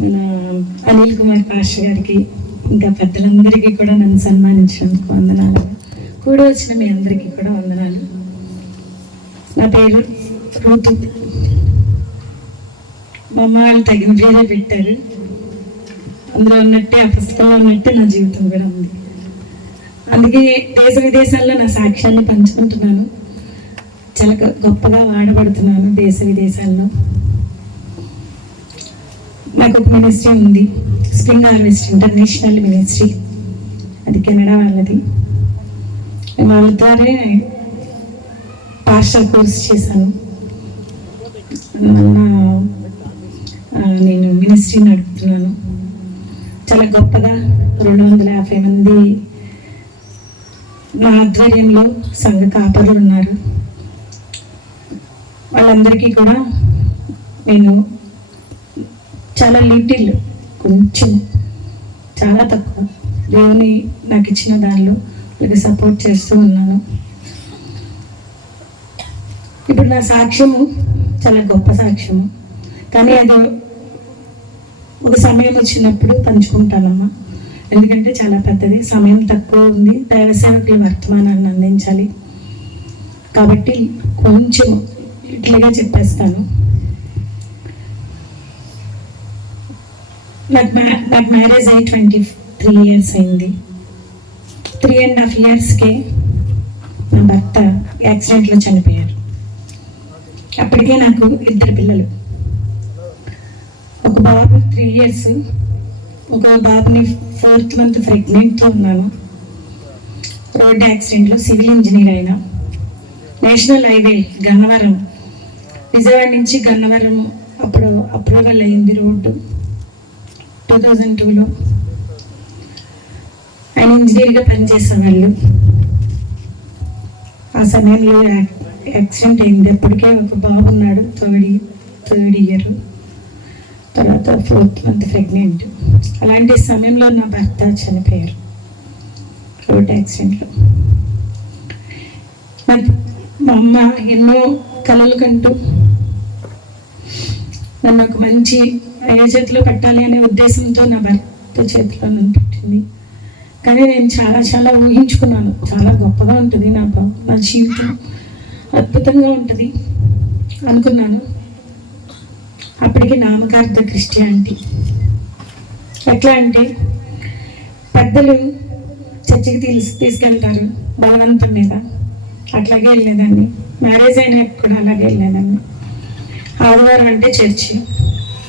మన అనిల్ కుమార్ పాస్టర్ గారికి ఇంకా పెద్దలందరికీ కూడా నన్ను సన్మానించినందుకు వందనాలు. కూడా వచ్చిన మీ అందరికీ కూడా వందనాలు. నా పేరు రూతు. మా అమ్మ వాళ్ళు తగిన పేరే పెట్టారు. అందులో ఉన్నట్టే, ఆ పుస్తకంలో ఉన్నట్టే నా జీవితం కూడా ఉంది. అందుకే దేశ విదేశాల్లో నా సాక్ష్యాన్ని పంచుకుంటున్నాను. చాలా గొప్పగా వాడబడుతున్నాను దేశ విదేశాల్లో. నాకు ఒక మినిస్ట్రీ ఉంది, స్ప్రింగ్ హార్వెస్ట్ ఇంటర్నేషనల్ మినిస్ట్రీ. అది కెనడా వాళ్ళది. వాళ్ళ ద్వారా పాస్టర్ కోర్స్ చేశాను. అందువల్ల నేను మినిస్ట్రీ నడుపుతున్నాను. చాలా గొప్పగా 250 మంది నా ఆధ్వర్యంలో సంఘ కాపరులు ఉన్నారు. వాళ్ళందరికీ కూడా నేను చాలా లిటిల్, కొంచెం చాలా తక్కువ దేవుని నాకు ఇచ్చిన దానిలో వాళ్ళకి సపోర్ట్ చేస్తూ ఉన్నాను. ఇప్పుడు నా సాక్ష్యము చాలా గొప్ప సాక్ష్యము, కానీ అది ఒక సమయం వచ్చినప్పుడు పంచుకుంటానమ్మా. ఎందుకంటే చాలా పెద్దది, సమయం తక్కువ ఉంది, దైవ సేవకుల వర్తమానాన్ని అందించాలి కాబట్టి కొంచెం ఇట్లాగా చెప్పేస్తాను. నాకు మ్యారేజ్ అయ్యి 23 years అయింది. 3.5 yearsకే నా భర్త యాక్సిడెంట్లో చనిపోయారు. అప్పటికే నాకు 2 పిల్లలు. ఒక బాబు 3 years, ఒక బాబుని 4th month ప్రెగ్నెంట్తో ఉన్నాను. రోడ్ యాక్సిడెంట్లో సివిల్ ఇంజనీర్ అయినా. నేషనల్ హైవే గన్నవరం, విజయవాడ నుంచి గన్నవరం అప్పుడు అప్రూవల్ అయింది రోడ్డు 2002లో. ఆయన ఇంజనీర్గా పనిచేసేవాళ్ళు. ఆ సమయంలో యాక్సిడెంట్ అయింది. అప్పటికే ఒక బాబు ఉన్నాడు, థర్డ్ ఇయర్, తర్వాత 4th month ప్రెగ్నెంట్. అలాంటి సమయంలో నా భర్త చనిపోయారు రోడ్ యాక్సిడెంట్లో. మా అమ్మ ఎన్నో కలలు కంటూ నన్ను ఒక మంచి అయ్య చేతిలో పెట్టాలి అనే ఉద్దేశంతో నా భర్త చేతిలో నన్ను పెట్టింది. కానీ నేను చాలా చాలా ఊహించుకున్నాను, చాలా గొప్పగా ఉంటుంది నా జీవితం, అద్భుతంగా ఉంటుంది అనుకున్నాను. అప్పటికి నామకార్థ క్రిస్టియానిటీ. ఎట్లా అంటే పెద్దలు చర్చికి తీసుకెళ్తారు బలవంతం మీద, అట్లాగే వెళ్ళేదాన్ని. మ్యారేజ్ అయినా కూడా అలాగే వెళ్ళేదాన్ని. ఆదివారం అంటే చర్చి,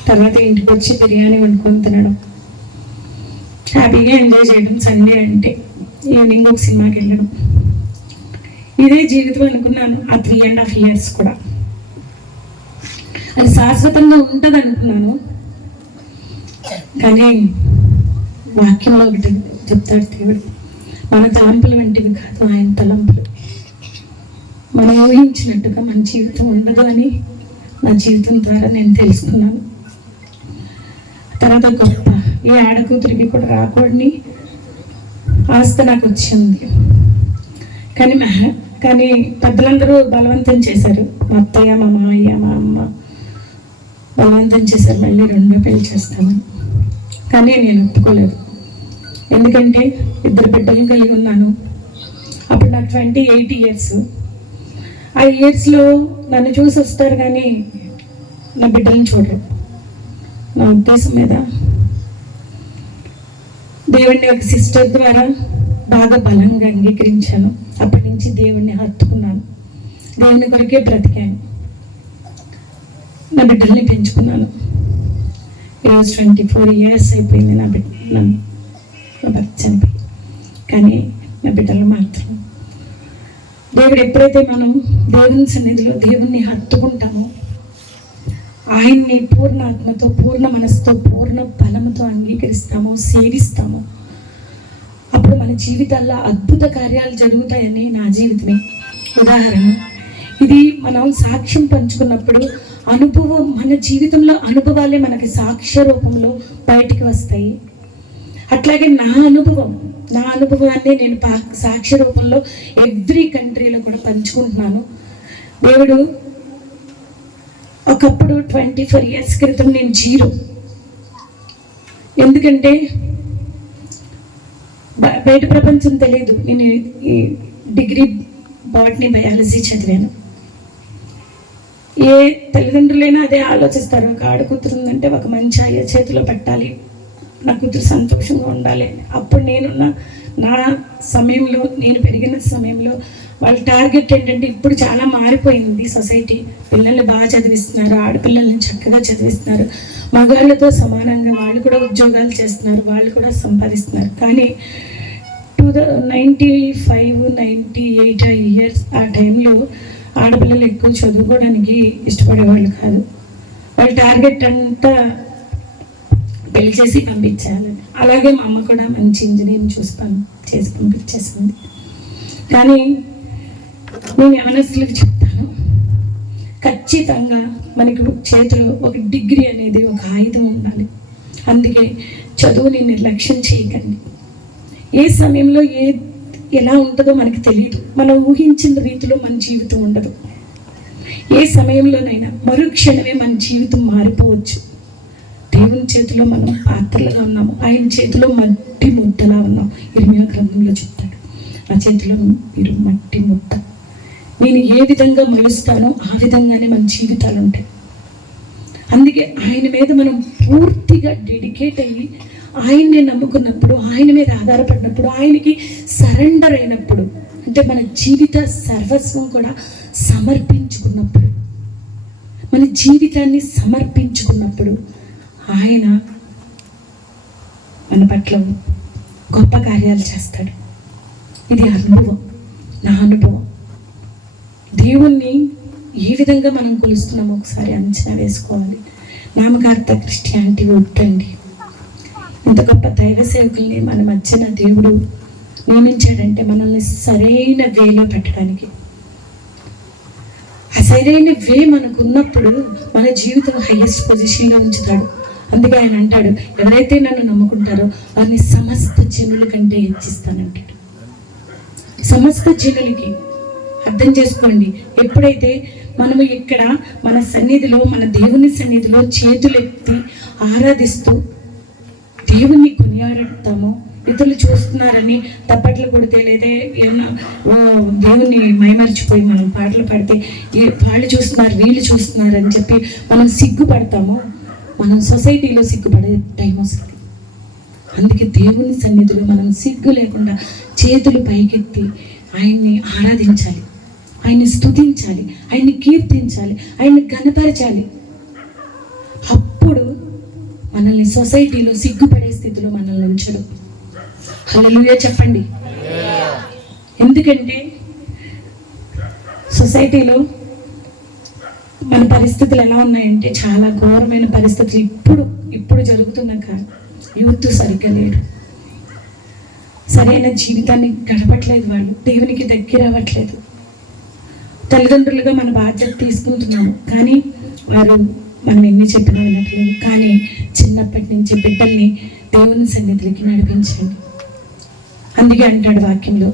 తర్వాత ఇంటికి వచ్చి బిర్యానీ వండుకొని తినడం, హ్యాపీగా ఎంజాయ్ చేయడం. సండే అంటే ఈవినింగ్ ఒక సినిమాకి వెళ్ళడం. ఇదే జీవితం అనుకున్నాను ఆ 3.5 years కూడా. అది శాశ్వతంగా ఉంటుంది అనుకున్నాను. కానీ వాక్యంలో ఒకటి చెప్తాడు దేవుడు, మన తలంపులు వంటివి కాదు ఆయన తలంపులు. మనం ఊహించినట్టుగా మన జీవితం ఉండదు అని నా జీవితం ద్వారా నేను తెలుసుకున్నాను. తర్వాత గొప్ప ఈ ఆడకూతురికి కూడా రాకూడని ఆస్తి నాకు వచ్చింది. కానీ పెద్దలందరూ బలవంతం చేశారు. మా అత్తయ్య, మా మామయ్య, మా అమ్మ బలవంతం చేశారు మళ్ళీ 2వ పెళ్లి చేస్తామని. కానీ నేను ఒప్పుకోలేదు. ఎందుకంటే 2 బిడ్డలు కలిగి ఉన్నాను. అప్పుడు నాకు 28 years. ఆ ఇయర్స్లో నన్ను చూసి వస్తారు కానీ నా బిడ్డలను చూడరు. నా ఉద్దేశం మీద దేవుణ్ణి ఒక సిస్టర్ ద్వారా బాగా బలంగా అంగీకరించాను. అప్పటి నుంచి దేవుణ్ణి హత్తుకున్నాను, దేవుని కొరకే బ్రతికాను, నా బిడ్డల్ని పెంచుకున్నాను. ఈరోజు 24 years అయిపోయింది నా భర్త చనిపోయి. కానీ నా బిడ్డలు మాత్రం దేవుడు ఎప్పుడైతే మనం దేవుని సన్నిధిలో దేవుణ్ణి హత్తుకుంటామో, ఆయన్ని పూర్ణ ఆత్మతో, పూర్ణ మనసుతో, పూర్ణ బలముతో అంగీకరిస్తామో, సేవిస్తామో, అప్పుడు మన జీవితాల్లో అద్భుత కార్యాలు జరుగుతాయని నా జీవితమే ఉదాహరణ. ఇది మనం సాక్ష్యం పంచుకున్నప్పుడు అనుభవం, మన జీవితంలో అనుభవాలే మనకి సాక్ష్య రూపంలో బయటికి వస్తాయి. అట్లాగే నా అనుభవాన్ని నేను సాక్ష్య రూపంలో ఎవ్రీ కంట్రీలో కూడా పంచుకుంటున్నాను. దేవుడు ఒకప్పుడు 24 years క్రితం నేను 0, ఎందుకంటే బయట ప్రపంచం తెలియదు. నేను ఈ డిగ్రీ బాటనీ బయాలజీ చదివాను. ఏ తల్లిదండ్రులైనా అదే ఆలోచిస్తారు, ఒక ఆడకూతురుందంటే ఒక మంచి అయ్యే చేతిలో పెట్టాలి, నా కూతురు సంతోషంగా ఉండాలి. అప్పుడు నా సమయంలో, నేను పెరిగిన సమయంలో వాళ్ళ టార్గెట్ ఏంటంటే, ఇప్పుడు చాలా మారిపోయింది సొసైటీ. పిల్లల్ని బాగా చదివిస్తున్నారు, ఆడపిల్లల్ని చక్కగా చదివిస్తున్నారు, మగాళ్ళతో సమానంగా వాళ్ళు కూడా ఉద్యోగాలు చేస్తున్నారు, వాళ్ళు కూడా సంపాదిస్తున్నారు. కానీ 95-98 ఇయర్స్ ఆ టైంలో ఆడపిల్లలు ఎక్కువ చదువుకోవడానికి ఇష్టపడేవాళ్ళు కాదు. వాళ్ళ టార్గెట్ అంతా పెళ్లి చేసి పంపించాలని. అలాగే మా అమ్మ కూడా మంచి ఇంజనీరింగ్ చేసి పంపించేసింది. కానీ నేను యవనస్తులకు చెప్తాను, ఖచ్చితంగా మనకి చేతిలో ఒక డిగ్రీ అనేది ఒక ఆయుధం ఉండాలి. అందుకే చదువుని నిర్లక్ష్యం చేయకండి. ఏ సమయంలో ఎలా ఉంటుందో మనకి తెలియదు. మనం ఊహించిన రీతిలో మన జీవితం ఉండదు. ఏ సమయంలోనైనా మరుక్షణమే మన జీవితం మారిపోవచ్చు. దేవుని చేతిలో మనం పాత్రలుగా ఉన్నాము, ఆయన చేతిలో మట్టి ముద్దలా ఉన్నాం. ఇర్మియా గ్రంథంలో చెప్తాడు, నా చేతిలో మీరు మట్టి ముద్ద, నేను ఏ విధంగా మలుస్తానో ఆ విధంగానే మన జీవితాలు ఉంటాయి. అందుకే ఆయన మీద మనం పూర్తిగా డెడికేట్ అయ్యి ఆయన్నే నమ్ముకున్నప్పుడు, ఆయన మీద ఆధారపడినప్పుడు, ఆయనకి సరెండర్ అయినప్పుడు, అంటే మన జీవిత సర్వస్వం కూడా సమర్పించుకున్నప్పుడు, మన జీవితాన్ని సమర్పించుకున్నప్పుడు ఆయన మన పట్ల గొప్ప కార్యాలు చేస్తాడు. ఇది అనుభవం, నా అనుభవం. దేవుణ్ణి ఏ విధంగా మనం కొలుస్తున్నామో ఒకసారి అంచనా వేసుకోవాలి. నామకార్థ క్రిస్టియానిటీ వద్దండి. ఇంత గొప్ప దైవ సేవకుల్ని మన మధ్యన దేవుడు నియమించాడంటే మనల్ని సరైన వేలో పెట్టడానికి. ఆ సరైన వే మనకు ఉన్నప్పుడు మన జీవితం హైయెస్ట్ పొజిషన్లో ఉంచుతాడు. అందుకే ఆయన అంటాడు, ఎవరైతే నన్ను నమ్ముకుంటారో వారిని సమస్త జనుల కంటే హెచ్చిస్తానంటాడు. సమస్త జనులకి. అర్థం చేసుకోండి, ఎప్పుడైతే మనము ఇక్కడ మన సన్నిధిలో, మన దేవుని సన్నిధిలో చేతులు ఎత్తి ఆరాధిస్తూ దేవుణ్ణి కొనియాడతామో, ఇతరులు చూస్తున్నారని తప్పట్లు కొడితే, లేదా ఏమన్నా దేవుణ్ణి మైమరిచిపోయి మనం పాటలు పాడితే వాళ్ళు చూస్తున్నారు, వీళ్ళు చూస్తున్నారు అని చెప్పి మనం సిగ్గుపడతామో, మనం సొసైటీలో సిగ్గుపడే టైం వస్తుంది. అందుకే దేవుని సన్నిధిలో మనం సిగ్గు లేకుండా చేతులు పైకెత్తి ఆయన్ని ఆరాధించాలి, ఆయన్ని స్తుతించాలి, ఆయన్ని కీర్తించాలి, ఆయన్ని ఘనపరచాలి. అప్పుడు మనల్ని సొసైటీలో సిగ్గుపడే స్థితిలో మనల్ని ఉంచడు. హల్లెలూయా చెప్పండి. ఎందుకంటే సొసైటీలో మన పరిస్థితులు ఎలా ఉన్నాయంటే చాలా ఘోరమైన పరిస్థితులు ఇప్పుడు జరుగుతున్న యూత్ సరిగ్గా లేరు, సరైన జీవితాన్ని గడపట్లేదు, వాళ్ళు దేవునికి దగ్గర అవ్వట్లేదు. తల్లిదండ్రులుగా మన బాధ్యత తీసుకుంటున్నాము, కానీ వారు మనం ఎన్ని చెప్పినా వినట్లేదు. కానీ చిన్నప్పటి నుంచి బిడ్డల్ని దేవుని సన్నిధికి నడిపించండి. అందుకే అంటాడు వాక్యంలో,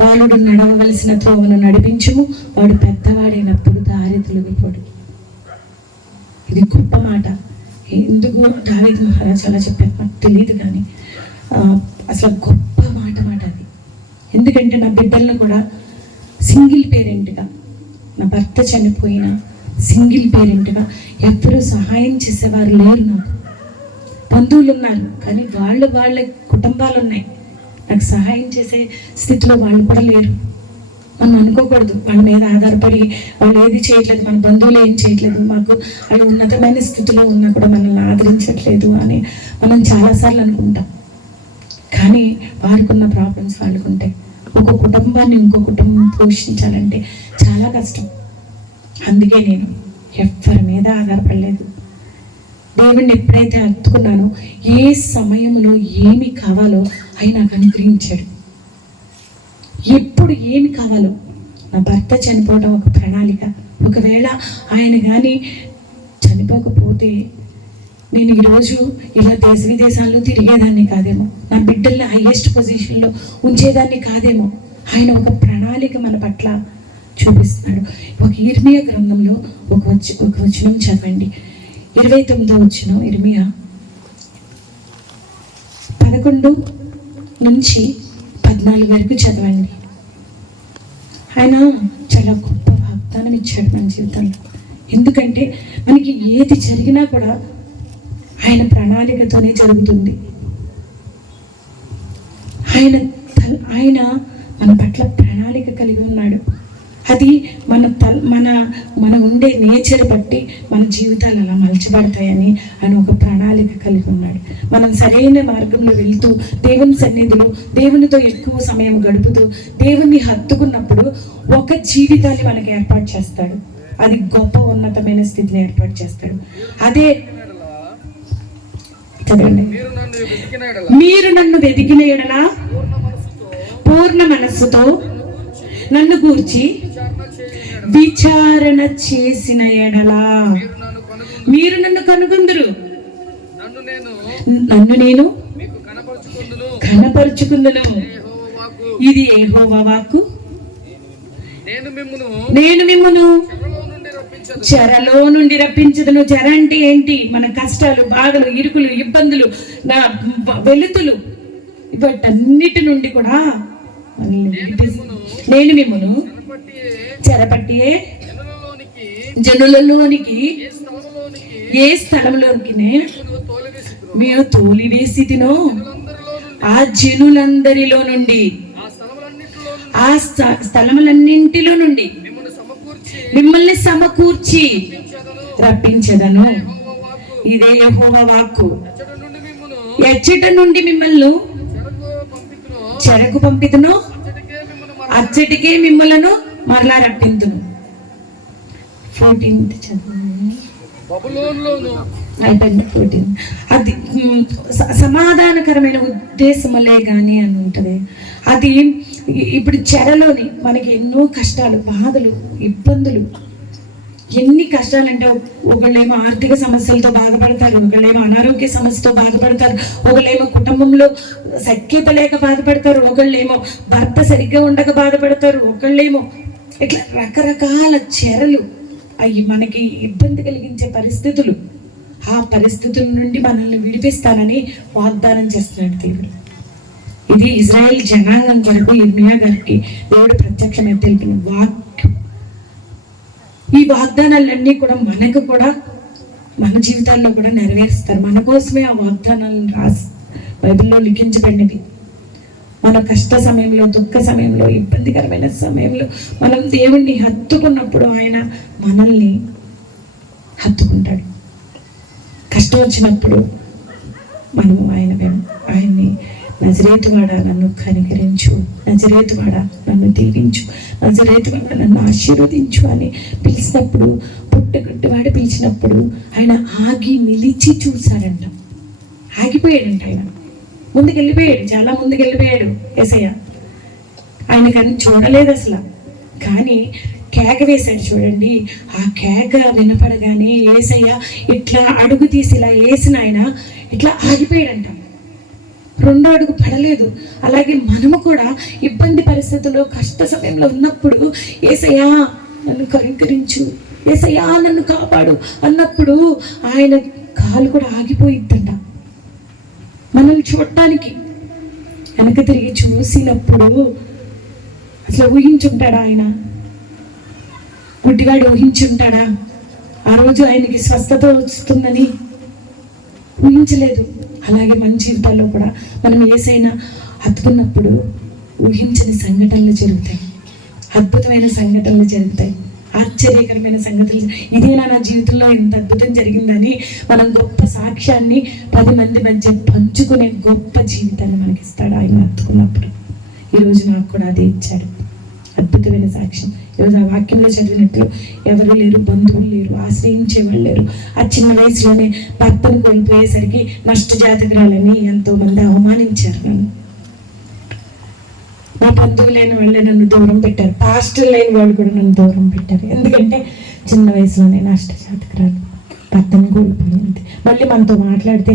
బాలుడు నడవవలసిన త్రోవను నడిపించుము, వాడు పెద్దవాడైనప్పుడు దారి తొలగిపోడు. ఇది గొప్ప మాట. ఎందుకు దావీదు మహారాజు అలా చెప్పారు నాకు తెలియదు, కానీ అసలు గొప్ప మాట అది. ఎందుకంటే నా బిడ్డలను కూడా సింగిల్ పేరెంట్గా, నా భర్త చనిపోయిన సింగిల్ పేరెంట్గా ఎవ్వరూ సహాయం చేసేవారు లేరు. నాకు బంధువులు ఉన్నారు, కానీ వాళ్ళ కుటుంబాలు ఉన్నాయి, నాకు సహాయం చేసే స్థితిలో వాళ్ళు కూడా లేరు. మనం అనుకోకూడదు వాళ్ళ మీద ఆధారపడి వాళ్ళు ఏది చేయట్లేదు, మన బంధువులు ఏం చేయట్లేదు, మాకు వాళ్ళు ఉన్నతమైన స్థితిలో ఉన్నా కూడా మనల్ని ఆదరించట్లేదు అని మనం చాలాసార్లు అనుకుంటాం. కానీ వారికి ఉన్న ప్రాబ్లమ్స్ వాళ్ళకు ఉంటాయి. ఒక కుటుంబాన్ని ఇంకో కుటుంబం పోషించాలంటే చాలా కష్టం. అందుకే నేను ఎవరి మీద ఆధారపడలేదు. దేవుణ్ణి ఎప్పుడైతే అర్థుకున్నానో, ఏ సమయంలో ఏమి కావాలో ఆయన నాకు అనుగ్రహించాడు. ఎప్పుడు ఏమి కావాలో. నా భర్త చనిపోవడం ఒక ప్రణాళిక. ఒకవేళ ఆయన కానీ చనిపోకపోతే నేను ఈరోజు ఇలా దేశ విదేశాల్లో తిరిగేదాన్ని కాదేమో, నా బిడ్డల్ని హైయెస్ట్ పొజిషన్లో ఉంచేదాన్ని కాదేమో. ఆయన ఒక ప్రణాళిక మన పట్ల చూపిస్తున్నాడు. ఒక ఇర్మియా గ్రంథంలో ఒక వచనం చదవండి, 29వ వచనం. ఇర్మియా 11 నుంచి 14 వరకు చదవండి. ఆయన చాలా గొప్ప వాగ్దానం ఇచ్చాడు మన జీవితంలో. ఎందుకంటే మనకి ఏది జరిగినా కూడా ఆయన ప్రణాళికతోనే జరుగుతుంది. ఆయన మన పట్ల ప్రణాళిక కలిగి ఉన్నాడు. అది మన ఉండే నేచర్ బట్టి మన జీవితాలు అలా మలచబడతాయని ఆయన ఒక ప్రణాళిక కలిగి ఉన్నాడు. మనం సరైన మార్గంలో వెళ్తూ దేవుని సన్నిధిలో దేవునితో ఎక్కువ సమయం గడుపుతూ దేవుణ్ణి హత్తుకున్నప్పుడు ఒక జీవితాన్ని మనకి ఏర్పాటు చేస్తాడు. అది గొప్ప ఉన్నతమైన స్థితిని ఏర్పాటు చేస్తాడు. అదే చదవండి. మీరు నన్ను వెతికిన ఎడల పూర్ణ మనస్సుతో నన్ను గూర్చి విచారణ చేసిన ఎడల మీరు నన్ను కనుగొందురు, నన్ను నేను కనపరుచుకుందును. ఇది యెహోవా వాక్కు. నేను మిమ్మును చెరలో నుండి రప్పించదును. చెర అంటే ఏంటి? మన కష్టాలు, బాధలు, ఇరుకులు, ఇబ్బందులు, నా వెలుతులు, వాటన్నిటి నుండి కూడా నేను మిమ్మును చెరపట్టియే జనులలోనికి ఏ స్థలంలోనికి మీరు తోలివేసి తినో ఆ జనులందరిలో నుండి, ఆ స్థలములన్నింటిలో నుండి మిమ్మల్ని సమకూర్చి రప్పించదను. ఇదే యెహోవా వాక్కు. ఎచ్చట నుండి మిమ్మల్ని చెరకు పంపితును, అచ్చటికే మిమ్మలను మరలా రప్పింతును. 14th చదవండి. 14. అది సమాధానకరమైన ఉద్దేశములే కానీ అని ఉంటుంది. అది ఇప్పుడు చెరలోని మనకి ఎన్నో కష్టాలు, బాధలు, ఇబ్బందులు, ఎన్ని కష్టాలంటే ఒకళ్ళేమో ఆర్థిక సమస్యలతో బాధపడతారు, ఒకళ్ళేమో అనారోగ్య సమస్యతో బాధపడతారు, ఒకళ్ళేమో కుటుంబంలో సఖ్యత లేక బాధపడతారు, ఒకళ్ళేమో భర్త సరిగ్గా ఉండక బాధపడతారు, ఒకళ్ళేమో ఇట్లా రకరకాల చెరలు, అవి మనకి ఇబ్బంది కలిగించే పరిస్థితులు. ఆ పరిస్థితుల నుండి మనల్ని విడిపిస్తానని వాగ్దానం చేస్తున్నాడు దేవుడు. ఇది ఇజ్రాయెల్ జనాంగం కొరకు ఇర్మియా గారికి దేవుడు ప్రత్యక్షమైన తెలిపిన వాక్యం. ఈ వాగ్దానాలన్నీ కూడా మనకు కూడా మన జీవితాల్లో కూడా నెరవేరుస్తారు. మన కోసమే ఆ వాగ్దానాలను రాసి బైబిల్లో లిఖించబడినవి. మన కష్ట సమయంలో, దుఃఖ సమయంలో, ఇబ్బందికరమైన సమయంలో మనం దేవుణ్ణి హత్తుకున్నప్పుడు ఆయన మనల్ని హత్తుకుంటాడు. కష్టం వచ్చినప్పుడు మనము ఆయన్ని నజరేతువాడ నన్ను కనికరించు, నజరేతువాడ నన్ను దీవించు, నజరేతువాడ నన్ను ఆశీర్వదించు అని పిలిచినప్పుడు, పుట్టగొట్టువాడు పిలిచినప్పుడు ఆయన ఆగి నిలిచి చూశాడంట. ఆగిపోయాడంట. ఆయన ముందుకెళ్ళిపోయాడు, చాలా ముందుకెళ్ళిపోయాడు యేసయ్య. ఆయన కానీ చూడలేదు అసలు, కానీ కేక వేశాడు. చూడండి, ఆ కేక వినపడగానే యేసయ్య ఇట్లా అడుగు తీసి ఇలా వేసిన ఆయన ఇట్లా ఆగిపోయాడంట. 2వ అడుగు పడలేదు. అలాగే మనము కూడా ఇబ్బంది పరిస్థితుల్లో, కష్ట సమయంలో ఉన్నప్పుడు యేసయ్యా నన్ను కనికరించు, యేసయ్యా నన్ను కాపాడు అన్నప్పుడు ఆయన కాలు కూడా ఆగిపోయిద్దంట. మనల్ని చూడటానికి వెనక తిరిగి చూసినప్పుడు అసలు ఊహించుంటాడా? ఆయన గుడ్డివాడు ఊహించుంటాడా ఆ రోజు ఆయనకి స్వస్థత వస్తుందని? ఊహించలేదు. అలాగే మన జీవితాల్లో కూడా మనం యేసయ్యను హత్తుకున్నప్పుడు ఊహించని సంఘటనలు జరుగుతాయి, అద్భుతమైన సంఘటనలు జరుగుతాయి, ఆశ్చర్యకరమైన సంగతులు. ఇదేనా నా జీవితంలో ఇంత అద్భుతం జరిగిందని మనం గొప్ప సాక్ష్యాన్ని 10 మంది మధ్య పంచుకునే గొప్ప జీవితాన్ని మనకిస్తాడు ఆయన హత్తుకున్నప్పుడు. ఈరోజు నాకు కూడా అదే ఇచ్చాడు, అద్భుతమైన సాక్ష్యం. ఈరోజు ఆ వాక్యంలో చదివినట్లు ఎవరు లేరు, బంధువులు లేరు, ఆశ్రయించేవాళ్ళు లేరు. ఆ చిన్న వయసులోనే భర్తను కోల్పోయేసరికి నష్టజాతకురాలని ఎంతో మంది అవమానించారు నన్ను. నా బంధువు లేని వాళ్ళే నన్ను దూరం పెట్టారు, పాస్టర్ లేని వాళ్ళు కూడా నన్ను దూరం పెట్టారు. ఎందుకంటే చిన్న వయసులోనే నష్టజాతకురాలు, భర్తను కోల్పోయింది. మళ్ళీ మనతో మాట్లాడితే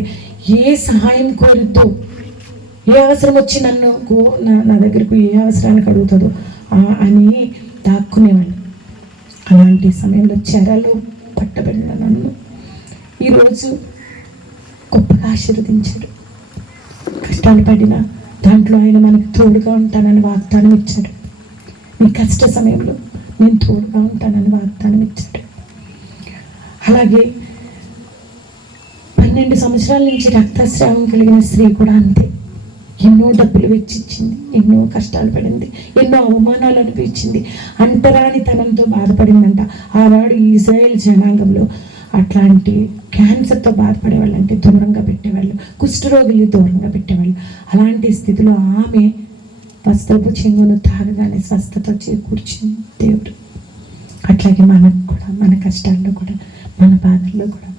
ఏ సహాయం కోరుతూ, ఏ అవసరం వచ్చి నా దగ్గరకు ఏ అవసరానికి అడుగుతుందో అని దాక్కునేవాళ్ళు. అలాంటి సమయంలో చెరలో పట్టబడిన నన్ను ఈరోజు గొప్పగా ఆశీర్వదించాడు. కష్టాలు పడినా దాంట్లో ఆయన మనకు తోడుగా ఉంటానని వాగ్దానం ఇచ్చాడు. నీ కష్ట సమయంలో నేను తోడుగా ఉంటానని వాగ్దానం ఇచ్చాడు. అలాగే 12 సంవత్సరాల నుంచి రక్తస్రావం కలిగిన స్త్రీ కూడా అంతే. ఎన్నో డబ్బులు వెచ్చిచ్చింది, ఎన్నో కష్టాలు పడింది, ఎన్నో అవమానాలు అనిపించింది, అంటరానితనంతో బాధపడిందంట. ఆనాడు ఇజ్రాయేల్ జనాంగంలో అట్లాంటి క్యాన్సర్తో బాధపడే వాళ్ళంటే దూరంగా పెట్టేవాళ్ళు, కుష్ఠరోగుల్ని దూరంగా పెట్టేవాళ్ళు. అలాంటి స్థితిలో ఆమె వస్త్రపు చెంగును తాగగానే స్వస్థత చేకూర్చింది దేవుడు. అట్లాగే మనకు కూడా, మన కష్టాల్లో కూడా, మన బాధల్లో కూడా,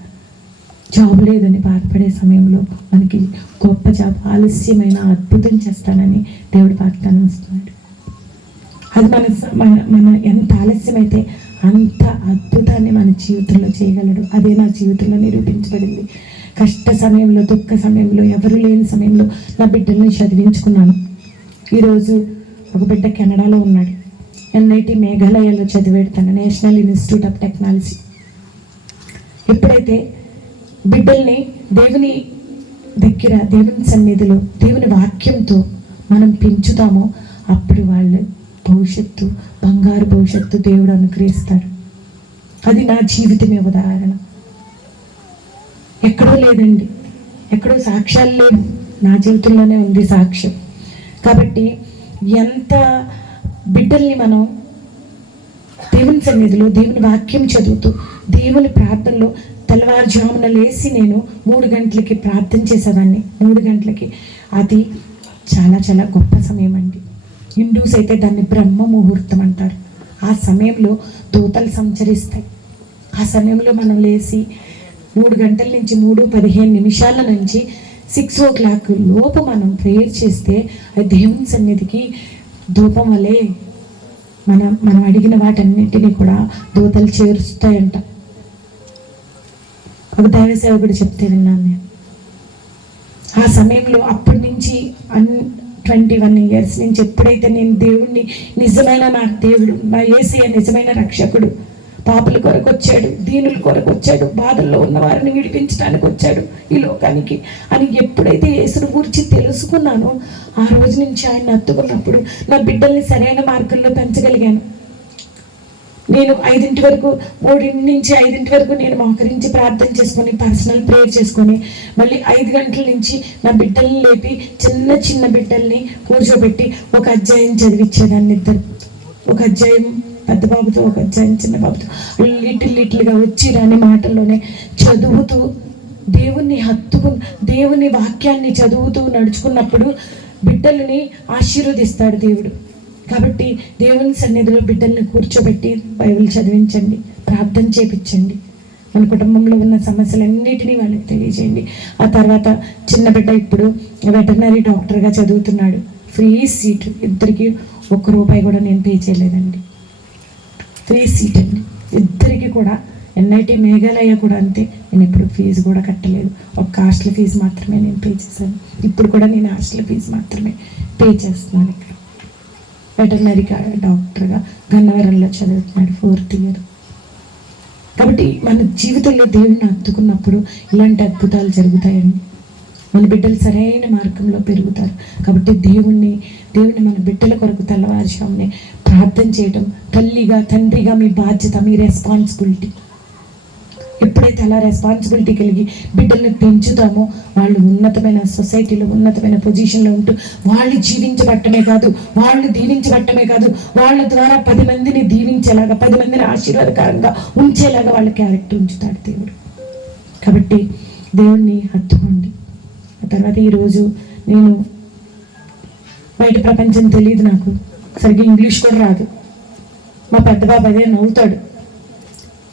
జాబ్ లేదని బాధపడే సమయంలో మనకి గొప్ప జాబ్, ఆలస్యమైన అద్భుతం చేస్తానని దేవుడు వాగ్దానం ఇస్తున్నాడు. అది మన ఎంత ఆలస్యమైతే అంత అద్భుతాన్ని మన జీవితంలో చేయగలడు. అదే నా జీవితంలో నిరూపించబడింది. కష్ట సమయంలో, దుఃఖ సమయంలో, ఎవరు లేని సమయంలో నా బిడ్డల్ని చదివించుకున్నాను. ఈరోజు ఒక బిడ్డ కెనడాలో ఉన్నాడు. NIT మేఘాలయలో చదివాడు, తన నేషనల్ ఇన్స్టిట్యూట్ ఆఫ్ టెక్నాలజీ. ఎప్పుడైతే బిడ్డల్ని దేవుని దగ్గర, దేవుని సన్నిధిలో, దేవుని వాక్యంతో మనం పెంచుతామో అప్పుడు వాళ్ళు భవిష్యత్తు, బంగారు భవిష్యత్తు దేవుడు అనుగ్రహిస్తాడు. అది నా జీవితమే ఉదాహరణ. ఎక్కడో లేదండి, ఎక్కడో సాక్ష్యాలు లేవు, నా జీవితంలోనే ఉంది సాక్ష్యం. కాబట్టి ఎంత బిడ్డల్ని మనం దేవుని సన్నిధిలో, దేవుని వాక్యం చదువుతూ, దేవుని ప్రార్థనలో తెల్లవారుజామున లేచి నేను 3 గంటలకి ప్రార్థన చేసేదాన్ని. 3 గంటలకి అది చాలా చాలా గొప్ప సమయం అండి. హిందూస్ అయితే దాన్ని బ్రహ్మ ముహూర్తం అంటారు. ఆ సమయంలో దూతలు సంచరిస్తాయి. ఆ సమయంలో మనం లేచి 3 గంటల నుంచి 3:15 నుంచి 6 o'clock లోపు మనం ప్రేయర్ చేస్తే అది దేవుని సన్నిధికి ధూపం వలె మనం అడిగిన వాటన్నిటినీ కూడా దూతలు చేరుస్తాయంట. ఒక దైవ సేవకుడు చెప్తే విన్నాను నేను. ఆ సమయంలో అప్పటి నుంచి 21 years నుంచి ఎప్పుడైతే నేను దేవుణ్ణి, నిజమైన నా దేవుడు, నా యేసయ్య నిజమైన రక్షకుడు, పాపుల కొరకు వచ్చాడు, దీనుల కొరకు వచ్చాడు, బాధల్లో ఉన్న వారిని విడిపించడానికి వచ్చాడు ఈ లోకానికి అని ఎప్పుడైతే యేసుని గురించి తెలుసుకున్నానో ఆ రోజు నుంచి ఆయన హత్తుకున్నప్పుడు నా బిడ్డల్ని సరైన మార్గంలో పెంచగలిగాను. నేను 5 వరకు, 3 నుంచి 5 వరకు నేను మోకరించి ప్రార్థన చేసుకొని, పర్సనల్ ప్రేయర్ చేసుకొని, మళ్ళీ 5 గంటల నుంచి నా బిడ్డల్ని లేపి, చిన్న చిన్న బిడ్డల్ని కూర్చోబెట్టి ఒక అధ్యాయం చదివించేదాన్ని. ఒక అధ్యాయం పెద్ద బాబుతో, ఒక అధ్యాయం చిన్న బాబుతో, లిటిల్గా వచ్చి రాని మాటల్లోనే చదువుతూ దేవుణ్ణి దేవుని వాక్యాన్ని చదువుతూ నడుచుకున్నప్పుడు బిడ్డలని ఆశీర్వదిస్తాడు దేవుడు. కాబట్టి దేవుని సన్నిధిలో బిడ్డల్ని కూర్చోబెట్టి బైబిల్ చదివించండి, ప్రార్థన చేపించండి, మన కుటుంబంలో ఉన్న సమస్యలన్నిటినీ వాళ్ళకి తెలియజేయండి. ఆ తర్వాత చిన్న బిడ్డ ఇప్పుడు వెటర్నరీ డాక్టర్గా చదువుతున్నాడు. ఫ్రీ సీట్, ఇద్దరికి ₹1 కూడా నేను పే చేయలేదండి. ఫ్రీ సీట్ అండి ఇద్దరికి కూడా. NIT మేఘాలయ కూడా అంతే, నేను ఇప్పుడు ఫీజు కూడా కట్టలేదు. ఒక హాస్టల్ ఫీజు మాత్రమే నేను పే చేశాను. ఇప్పుడు కూడా నేను హాస్టల్ ఫీజు మాత్రమే పే చేస్తున్నాను. ఇక్కడ వెటర్నరీ డాక్టర్గా గన్నవరంలో చదువుతున్నాడు, 4th year. కాబట్టి మన జీవితంలో దేవుడిని హత్తుకున్నప్పుడు ఇలాంటి అద్భుతాలు జరుగుతాయండి. మన బిడ్డలు సరైన మార్గంలో పెరుగుతారు. కాబట్టి దేవుణ్ణి మన బిడ్డల కొరకు తెల్లవారుజామునే ప్రార్థన చేయడం తల్లిగా, తండ్రిగా మీ బాధ్యత, మీ రెస్పాన్సిబిలిటీ. ఎప్పుడైతే అలా రెస్పాన్సిబిలిటీ కలిగి బిడ్డల్ని పెంచుతామో వాళ్ళు ఉన్నతమైన సొసైటీలో, ఉన్నతమైన పొజిషన్లో ఉంటూ వాళ్ళు జీవించబట్టమే కాదు, వాళ్ళు దీవించబట్టమే కాదు, వాళ్ళ ద్వారా 10 మందిని దీవించేలాగా, 10 మందిని ఆశీర్వాదకరంగా ఉంచేలాగా వాళ్ళ క్యారెక్టర్ ఉంచుతాడు దేవుడు. కాబట్టి దేవుణ్ణి హత్తుకోండి. ఆ తర్వాత ఈరోజు నేను బయట ప్రపంచం తెలియదు, నాకు సరిగ్గా ఇంగ్లీష్ కూడా రాదు. మా పెద్ద బాబు అదే నవ్వుతాడు,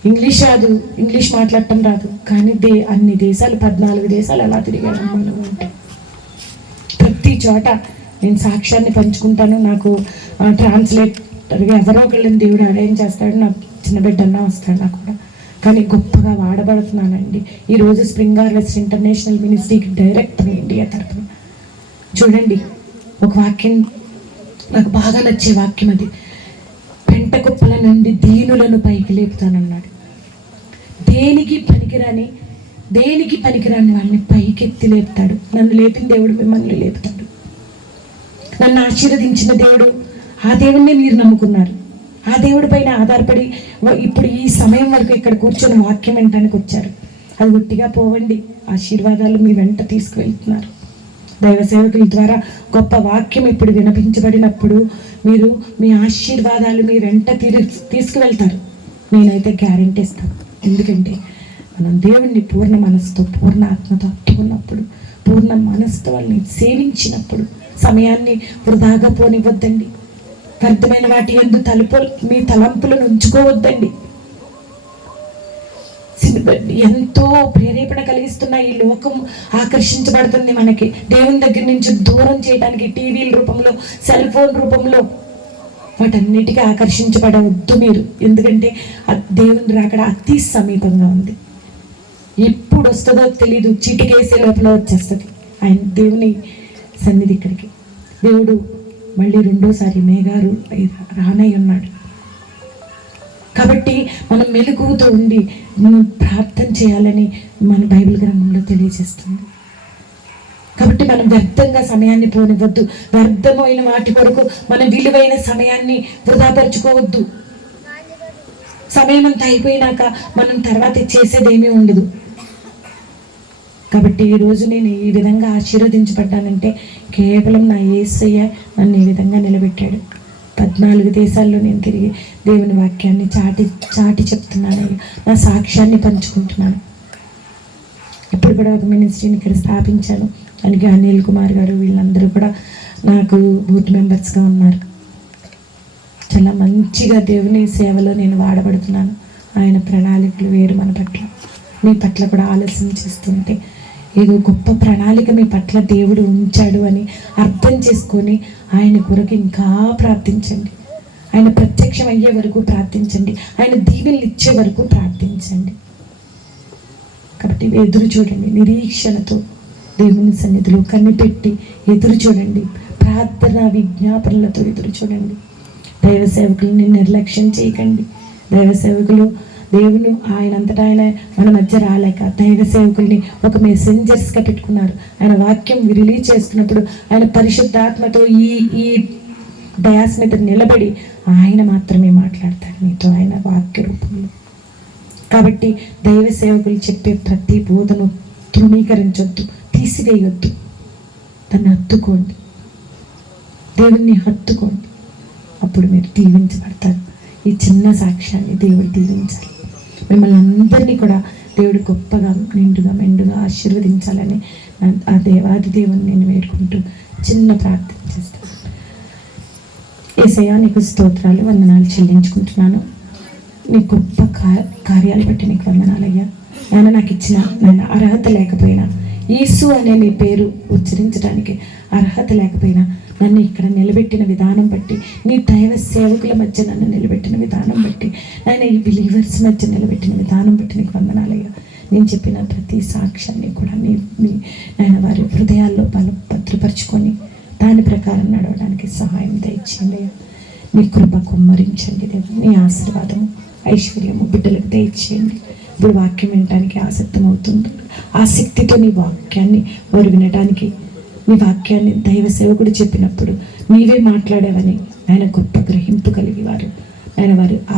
ఇంగ్లీష్ రాదు, ఇంగ్లీష్ మాట్లాడటం రాదు. కానీ అన్ని దేశాలు, 14 దేశాలు ఎలా తిరిగాను అంటే ప్రతి చోట నేను సాక్ష్యాన్ని పంచుకుంటాను. నాకు ట్రాన్స్లేటర్గా ఎవరో ఒకళ్ళని దేవుడు అరేంజ్ చేస్తాడు. నాకు చిన్న బిడ్డన్నా వస్తాడు నాకు కూడా. కానీ గొప్పగా వాడబడుతున్నానండి. ఈరోజు స్ప్రింగ్ హార్వెస్ట్ ఇంటర్నేషనల్ మినిస్ట్రీకి డైరెక్టర్ ఇండియా తరఫున. చూడండి, ఒక వాక్యం నాకు బాగా నచ్చే వాక్యం అది. పెంట కుప్పల నుండి దీనులను పైకి లేపుతానన్నాడు. దేనికి పనికిరాని దేనికి పనికిరాని వాళ్ళని పైకెత్తి లేపుతాడు. నన్ను లేపిన దేవుడు మిమ్మల్ని లేపుతాడు. నన్ను ఆశీర్వదించిన దేవుడు, ఆ దేవుణ్ణి మీరు నమ్ముకున్నారు. ఆ దేవుడి పైన ఆధారపడి ఇప్పుడు ఈ సమయం వరకు ఇక్కడ కూర్చొని వాక్యం వినడానికి వచ్చారు. అది గట్టిగా పోవండి, ఆశీర్వాదాలు మీ వెంట తీసుకువెళ్తున్నారు. దైవ సేవకుల ద్వారా గొప్ప వాక్యం ఇప్పుడు వినిపించబడినప్పుడు మీరు మీ ఆశీర్వాదాలు మీ వెంట తీసుకువెళ్తారు. నేనైతే గ్యారెంటీ ఇస్తాను. ఎందుకంటే మనం దేవుణ్ణి పూర్ణ మనసుతో, పూర్ణ ఆత్మతో అట్టుకున్నప్పుడు, పూర్ణ మనసుతో వాళ్ళని సేవించినప్పుడు సమయాన్ని వృధాగా పోనివ్వద్దండి. వ్యర్థమైన వాటి యందు మీ తలంపులను ఉంచుకోవద్దండి. ఎంతో ప్రేరేపణ కలిగిస్తున్న ఈ లోకం ఆకర్షించబడుతుంది మనకి. దేవుని దగ్గర నుంచి దూరం చేయడానికి టీవీల రూపంలో, సెల్ ఫోన్ రూపంలో వాటన్నిటికీ ఆకర్షించబడవద్దు మీరు. ఎందుకంటే దేవుని రాకడ అతి సమీపంగా ఉంది. ఎప్పుడు వస్తుందో తెలీదు, చిటికేసే లోపల వచ్చేస్తుంది ఆయన దేవుని సన్నిధి ఇక్కడికి. దేవుడు మళ్ళీ రెండోసారి మేఘారు రానై ఉన్నాడు. కాబట్టి మనం మెలకువతో ఉండి ప్రార్థన చేయాలని మన బైబిల్ గ్రంథంలో తెలియజేస్తుంది. కాబట్టి మనం వ్యర్థంగా సమయాన్ని పోనివ్వద్దు. వ్యర్థమైన వాటి కొరకు మన విలువైన సమయాన్ని వృధాపరుచుకోవద్దు. సమయం అంతా అయిపోయినాక మనం తర్వాత చేసేదేమీ ఉండదు. కాబట్టి ఈరోజు నేను ఈ విధంగా ఆశీర్వదించబడ్డానంటే కేవలం నా యేసయ్య నన్ను ఈ విధంగా నిలబెట్టాడు. 14 దేశాల్లో నేను తిరిగి దేవుని వాక్యాన్ని చాటి చెప్తున్నాను. నా సాక్ష్యాన్ని పంచుకుంటున్నాను. ఇప్పుడు కూడా ఒక మినిస్ట్రీని ఇక్కడ స్థాపించాను. దానికి అనిల్ కుమార్ గారు వీళ్ళందరూ కూడా నాకు బోర్డు మెంబర్స్గా ఉన్నారు. చాలా మంచిగా దేవుని సేవలో నేను వాడబడుతున్నాను. ఆయన ప్రణాళికలు వేరు మన పట్ల. మీ పట్ల కూడా ఆలస్యం చేస్తుంటే ఏదో గొప్ప ప్రణాళిక మీ పట్ల దేవుడు ఉంచాడు అని అర్థం చేసుకొని ఆయన కొరకు ఇంకా ప్రార్థించండి. ఆయన ప్రత్యక్షం అయ్యే వరకు ప్రార్థించండి. ఆయన దీవెనలు ఇచ్చే వరకు ప్రార్థించండి. కాబట్టి ఎదురు చూడండి, నిరీక్షణతో దేవుని సన్నిధిలో కనిపెట్టి ఎదురు చూడండి. ప్రార్థన విజ్ఞాపనలతో ఎదురు చూడండి. దైవ సేవకులని నిర్లక్ష్యం చేయకండి. దైవ సేవకులు దేవుని ఆయన అంతటా ఆయన మన మధ్య రాలేక దైవ సేవకుల్ని ఒక మెసెంజర్స్గా పెట్టుకున్నారు. ఆయన వాక్యం రిలీజ్ చేస్తున్నప్పుడు ఆయన పరిశుద్ధాత్మతో ఈ డయాస్ మీద నిలబడి ఆయన మాత్రమే మాట్లాడతాడు మీతో, ఆయన వాక్య రూపంలో. కాబట్టి దైవ సేవకులు చెప్పే ప్రతి బోధను తృణీకరించొద్దు, తీసివేయొద్దు. దాన్ని హత్తుకోండి, దేవుణ్ణి హత్తుకోండి. అప్పుడు మీరు దీవించబడతారు. ఈ చిన్న సాక్ష్యాన్ని దేవుడు దీవించాలి. మిమ్మల్ని అందరినీ కూడా దేవుడు గొప్పగా నిండుగా మెండుగా ఆశీర్వదించాలని ఆ దేవాది దేవుని నేను వేడుకుంటూ చిన్న ప్రార్థన చేస్తాను. యేసయ్యా నీకు స్తోత్రాలు, వందనాలు చెల్లించుకుంటున్నాను. నీ గొప్ప కార్యాలు బట్టి నీకు వందనాలయ్యా. నాన్న నాకు ఇచ్చిన నన్ను అర్హత లేకపోయినా, యేసు అనే నీ పేరు ఉచ్చరించడానికి అర్హత లేకపోయినా నన్ను ఇక్కడ నిలబెట్టిన విధానం బట్టి, నీ దైవ సేవకుల మధ్య నన్ను నిలబెట్టిన విధానం బట్టి, ఆయన ఈ బిలీవర్స్ మధ్య నిలబెట్టిన విధానం బట్టి నీకు వందనాలయ్యా. నేను చెప్పిన ప్రతి సాక్ష్యాన్ని కూడా ఆయన వారి హృదయాల్లో భద్రపరుచుకొని దాని ప్రకారం నడవడానికి సహాయం దయచేయండి అయ్యా. నీ కృప కుమ్మరించండి దేవుడు. నీ ఆశీర్వాదము ఐశ్వర్యము బిడ్డలకు దయచేయండి. ఇప్పుడు వాక్యం వినడానికి ఆసక్తమవుతుంది. ఆసక్తితో నీ వాక్యాన్ని వారు వినడానికి, నీ వాక్యాన్ని దైవ సేవకుడు చెప్పినప్పుడు నీవే మాట్లాడావని ఆయన గొప్ప గ్రహింపు కలిగి వారు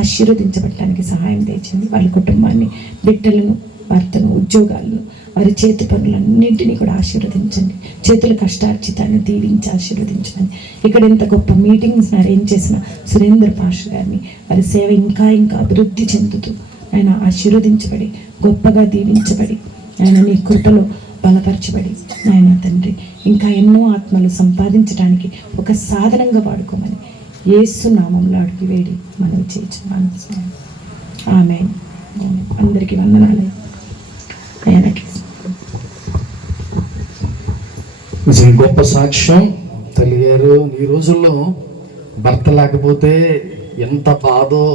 ఆశీర్వదించబడటానికి సహాయం తెచ్చింది. వాళ్ళ కుటుంబాన్ని, బిడ్డలను, భర్తను, ఉద్యోగాలను, వారి చేతి పనులన్నింటినీ కూడా ఆశీర్వదించండి. చేతుల కష్టార్జితాన్ని దీవించి ఆశీర్వదించండి. ఇక్కడ ఇంత గొప్ప మీటింగ్స్ అరేంజ్ చేసిన సురేంద్ర పాస్టర్ గారిని, వారి సేవ ఇంకా ఇంకా అభివృద్ధి చెందుతూ ఆయన ఆశీర్వదించబడి గొప్పగా దీవించబడి ఆయన నీ కృపలో బలపరచబడి ఆయన తండ్రి ఇంకా ఎన్నో ఆత్మలు సంపాదించడానికి ఒక సాధనంగా వాడుకోమని యేసు నామంలో అడిగి వేడి మనం చేయించున్నాను. ఆమేన్. అందరికీ వందనాలు. ఆయనకి గొప్ప సాక్ష్యం తల్లి గారు. ఈ రోజుల్లో భర్త లేకపోతే ఎంత బాధో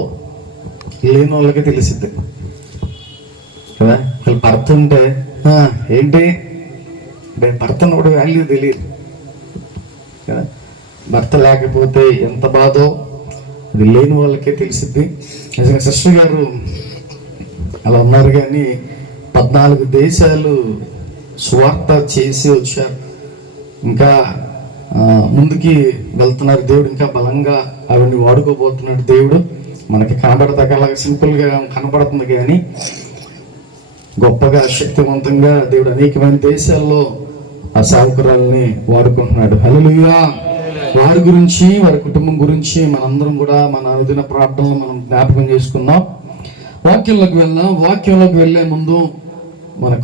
లేని వాళ్ళకి తెలిసిద్ది కదా. వాళ్ళు భర్త ఉంటే ఏంటి భర్త కూడా వాల్యూ తెలియదు కదా. భర్త లేకపోతే ఎంత బాధో అది లేని వాళ్ళకే తెలిసిద్ది. నిజంగా సిస్టర్ గారు అలా ఉన్నారు. కానీ 14 దేశాలు సువార్త చేసి వచ్చారు. ఇంకా ముందుకి వెళ్తున్నారు. దేవుడు ఇంకా బలంగా అవన్నీ వాడుకోబోతున్నాడు. దేవుడు మనకి కనబడతగలాగా సింపుల్గా కనబడుతుంది, కానీ గొప్పగా శక్తివంతంగా దేవుడు అనేకమైన దేశాల్లో ఆ సేవకురాల్ని వాడుకుంటున్నాడు. హల్లెలూయా. వారి గురించి, వారి కుటుంబం గురించి మనందరం కూడా మన అనుదిన ప్రార్థనలు మనం జ్ఞాపకం చేసుకుందాం. వాక్యంలోకి వెళ్దాం. వాక్యంలోకి వెళ్ళే ముందు మన